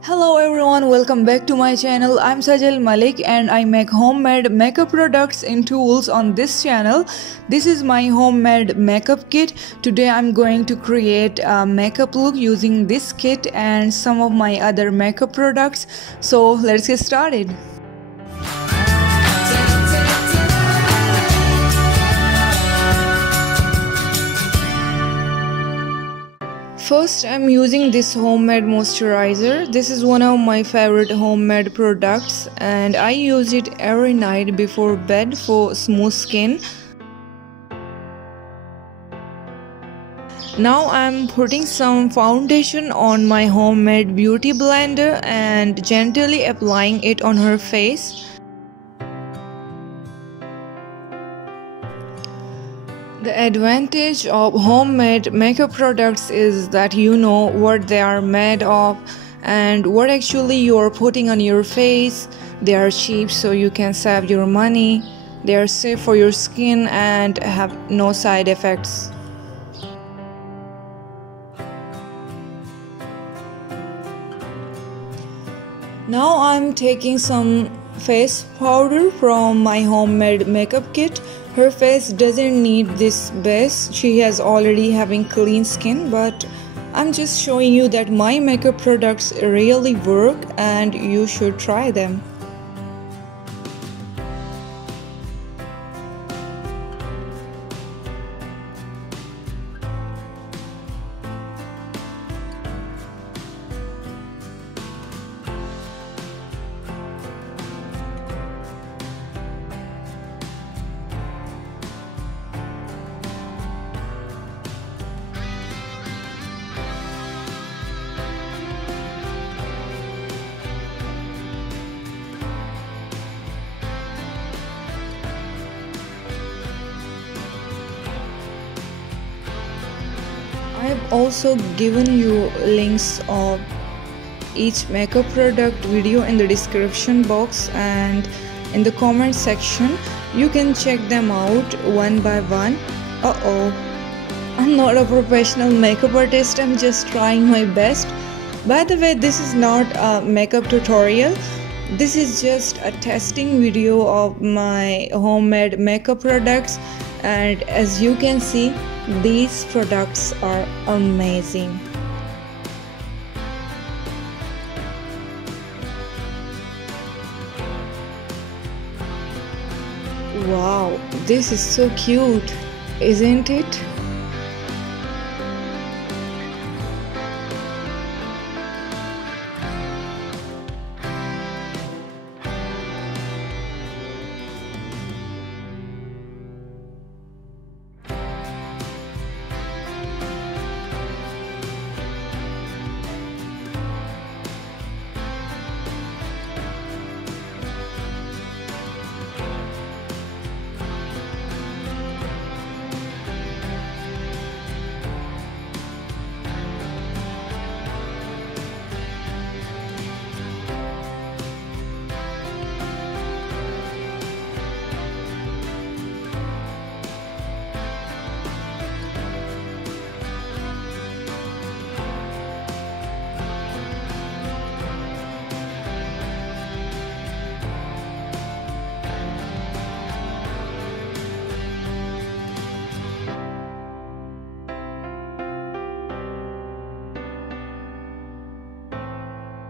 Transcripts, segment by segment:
Hello everyone, welcome back to my channel. I'm Sajal Malik and I make homemade makeup products and tools on this channel. This is my homemade makeup kit. Today I'm going to create a makeup look using this kit and some of my other makeup products. So let's get started. First, I'm using this homemade moisturizer. This is one of my favorite homemade products and I use it every night before bed for smooth skin. Now I'm putting some foundation on my homemade beauty blender and gently applying it on her face. The advantage of homemade makeup products is that you know what they are made of and what actually you are putting on your face. They are cheap so you can save your money. They are safe for your skin and have no side effects. Now I'm taking some face powder from my homemade makeup kit. Her face doesn't need this base, she has already having clean skin, but I'm just showing you that my makeup products really work and you should try them. I have also given you links of each makeup product video in the description box and in the comment section. You can check them out one by one. I'm not a professional makeup artist, I'm just trying my best. By the way, this is not a makeup tutorial. This is just a testing video of my homemade makeup products, and as you can see, these products are amazing. Wow, this is so cute, isn't it?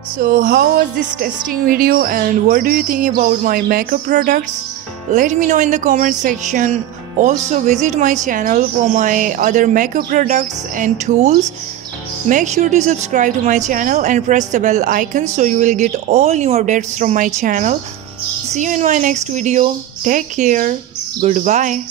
So how was this testing video and what do you think about my makeup products? Let me know in the comment section. Also visit my channel for my other makeup products and tools. Make sure to subscribe to my channel and press the bell icon so you will get all new updates from my channel. See you in my next video. Take care. Goodbye.